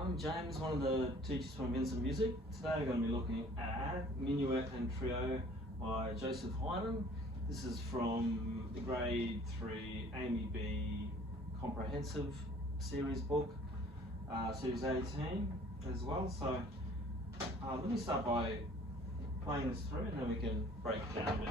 I'm James, one of the teachers from Vincent Music. Today we're going to be looking at Menuet and Trio by Joseph Haydn. This is from the Grade 3 AMEB Comprehensive Series book, Series 18 as well. So let me start by playing this through and then we can break it down a bit.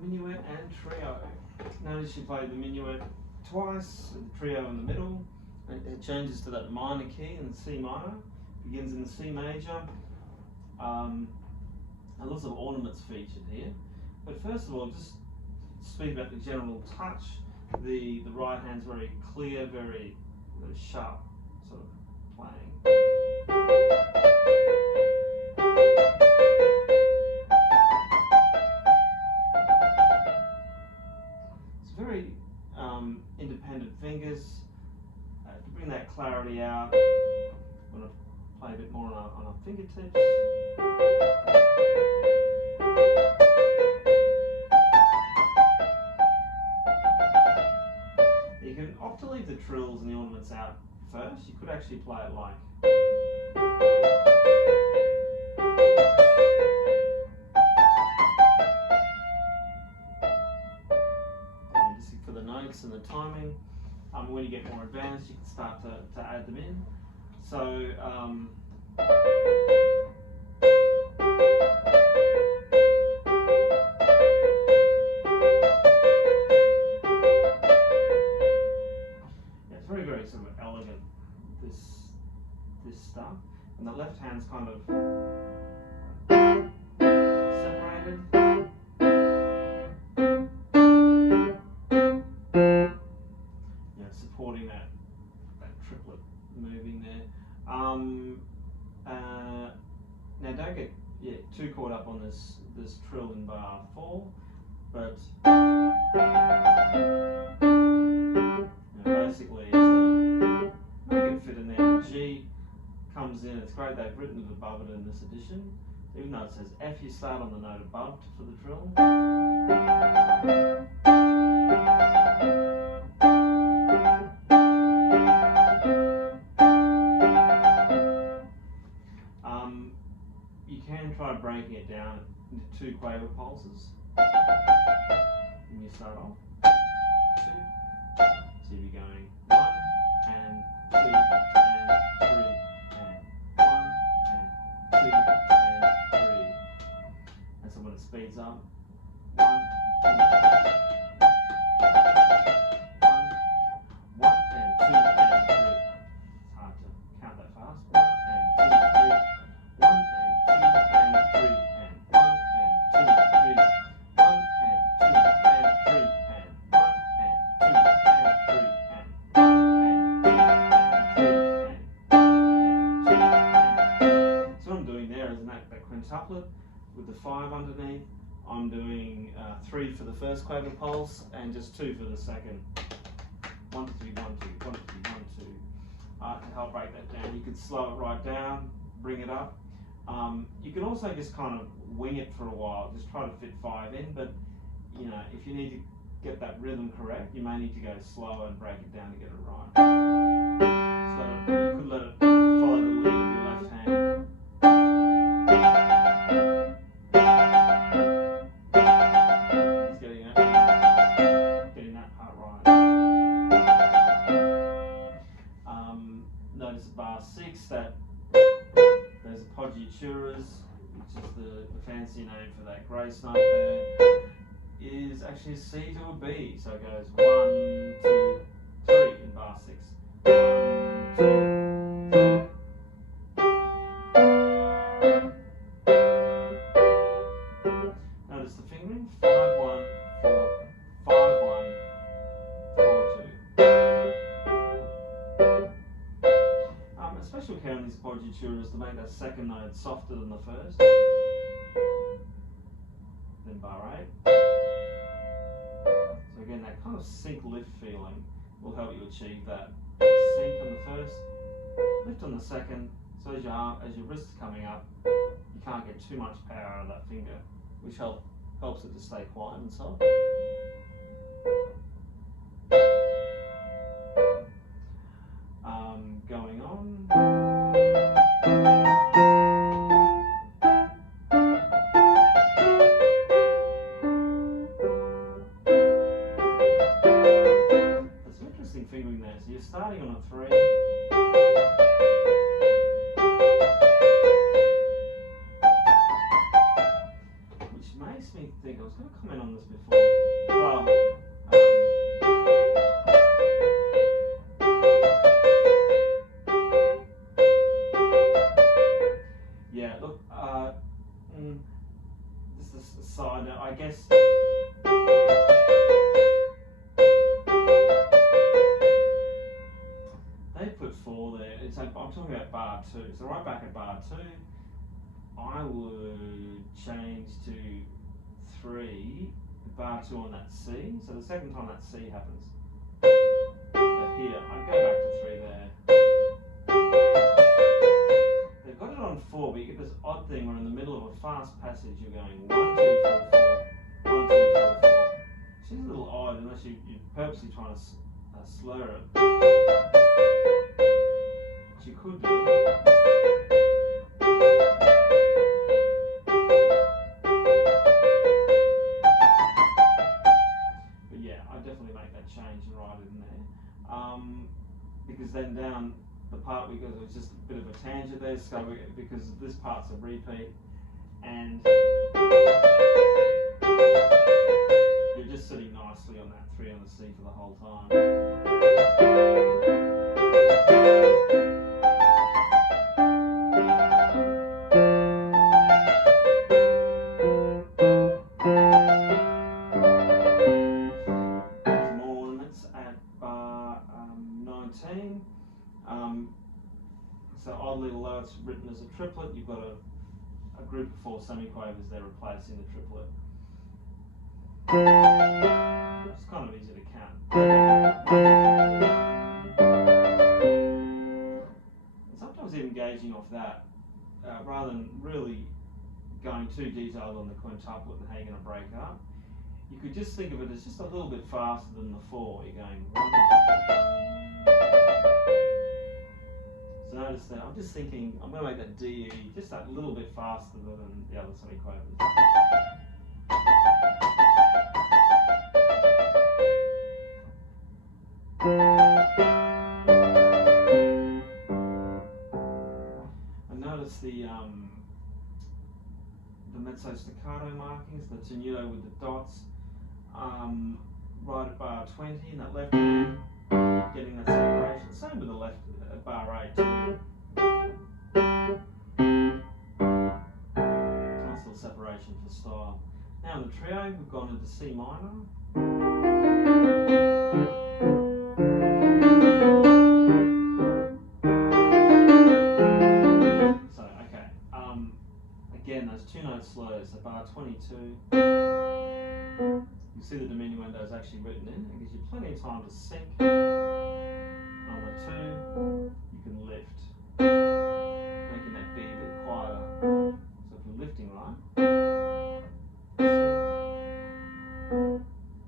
Menuet and Trio. Notice you play the Menuet twice, the Trio in the middle. It changes to that minor key in C minor, begins in the C major. And lots of ornaments featured here. But first of all, just speak about the general touch. The right hand's very clear, very sharp sort of playing. Very independent fingers to bring that clarity out. I'm going to play a bit more on our fingertips. You can opt to leave the trills and the ornaments out first. You could actually play it like. For the notes and the timing. When you get more advanced, you can start to add them in. So it's very, very sort of elegant, this stuff. And the left hand's kind of separated. Supporting that triplet moving there. Now don't get too caught up on this trill in bar 4, but basically it's make it fit in there. The G comes in. It's great they've written it above it in this edition. Even though it says F, you start on the note above for the trill. You can try breaking it down into 2 quaver pulses. When you start off, 2. So you'll be going 1 and 2. one, and two, and three. It's hard to count that fast. One and two, three. One and two, and three, and one and two, three. One and two, and three, and one and two, and three, and one and two, and three, and one and two, and so what I'm doing there is that quintuplet with the 5 underneath. I'm doing 3 for the first quaver pulse and just 2 for the second. 1, 2, 1, 2, 1, 2, 1, 2. To help break that down. You could slow it right down, bring it up. You can also just kind of wing it for a while, just try to fit 5 in, but you know, if you need to get that rhythm correct, you may need to go slower and break it down to get it right. So you could let it follow the lead of your left hand. Just getting that part right. Notice at bar 6 that there's appoggiaturas, which is the fancy name for that grace note there, is actually a C to a B. So it goes 1, 2, 3 in bar 6. 1, 2, 3. Notice the fingering, 5, 1, 4, 5, 1, 4, 2. Special care on these appoggiaturas to make that second note softer than the first. Then bar 8. So again, that kind of sync lift feeling will help you achieve that sync on the first, lift on the second. So as your wrist's coming up, you can't get too much power out of that finger, which helps it to stay quiet and soft. Going on. There's some interesting fingering there. So you're starting on a 3. Which makes me think, I was going to comment on this before. Well, yeah, look, this is a side note, I guess. They put 4 there. It's like, I'm talking about bar 2. So right back at bar 2, I would change to 3, bar 2 on that C. So the second time that C happens. But here, I'd go back to 3 there. They've got it on 4, but you get this odd thing where in the middle of a fast passage you're going 1, 2, 4, 4, 1, 2, 4, 4. Which is a little odd unless you're purposely trying to slur it. Which you could do. But yeah, I definitely make that change and write it in there. Because then down the part because it was just a bit of a tangent there, so because this part's a repeat, and you're just sitting nicely on that 3 on the C for the whole time. Some more ornaments at bar 19. So oddly, although it's written as a triplet, you've got a group of 4 semiquavers there replacing the triplet. It's kind of easy to count. And sometimes even gauging off that, rather than really going too detailed on the quintuplet and how you're going to break up, you could just think of it as just a little bit faster than the 4. You're going 1. So notice that I'm just thinking, I'm going to make that DE just that little bit faster than the other semiquavers. And notice the so staccato markings, the tenuto with the dots, right at bar 20 in that left hand, getting that separation. Same with the left at bar 8 too. Nice little separation for style. Now in the trio, we've gone into C minor. So, okay, again, those two note slurs, so bar 22, you see the diminuendo is actually written in. It gives you plenty of time to sync. On the 2, you can lift, making that B a bit quieter. So if you're lifting right, you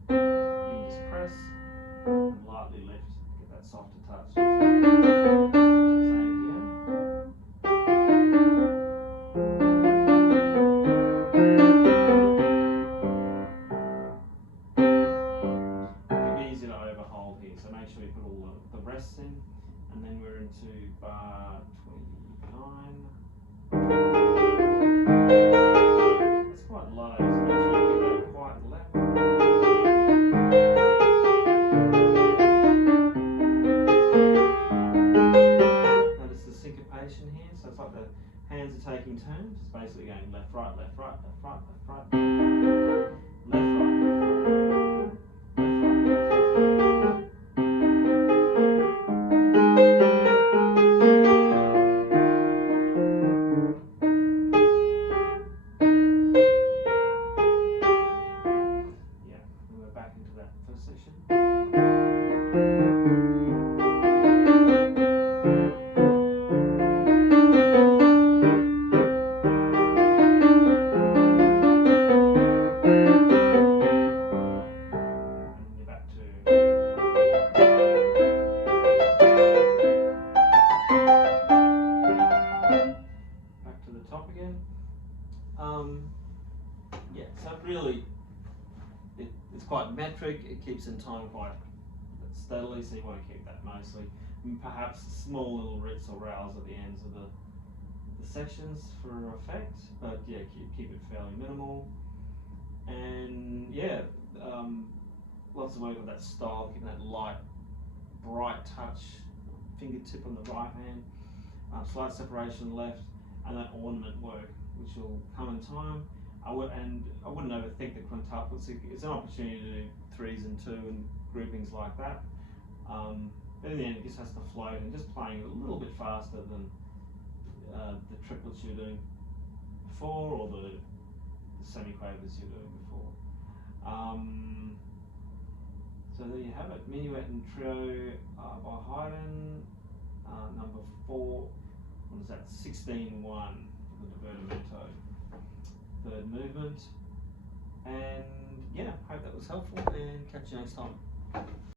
can just press and lightly lift, get that softer touch. Same here. It can be easy to overhold here, so make sure you put all the rests in, and then we're into bar 29. It's quite low, so make sure you get that quite left. Notice the syncopation here, so it's like the hands are taking turns. It's basically going left, right, left, right, left, right, left, right, left, right, left, right, left, right, left, right, left, right. Back into that first section. And you're back to the top again. Yeah, so really it's quite metric, it keeps in time quite steadily, so you want to keep that mostly. And perhaps small little rits or rows at the ends of the sections for effect, but yeah, keep it fairly minimal. And yeah, lots of work with that style, keeping that light, bright touch, fingertip on the right hand, slight separation left, and that ornament work, which will come in time. I wouldn't overthink the quintuplets. It's an opportunity to do 3s and 2 and groupings like that. But in the end, it just has to float, and just playing a little bit faster than the triplets you're doing before, or the semiquavers you're doing before. So there you have it, Menuet and Trio by Haydn, number 4. What is that? 16-1 for the divertimento. Third movement, and yeah, hope that was helpful, and catch you next time.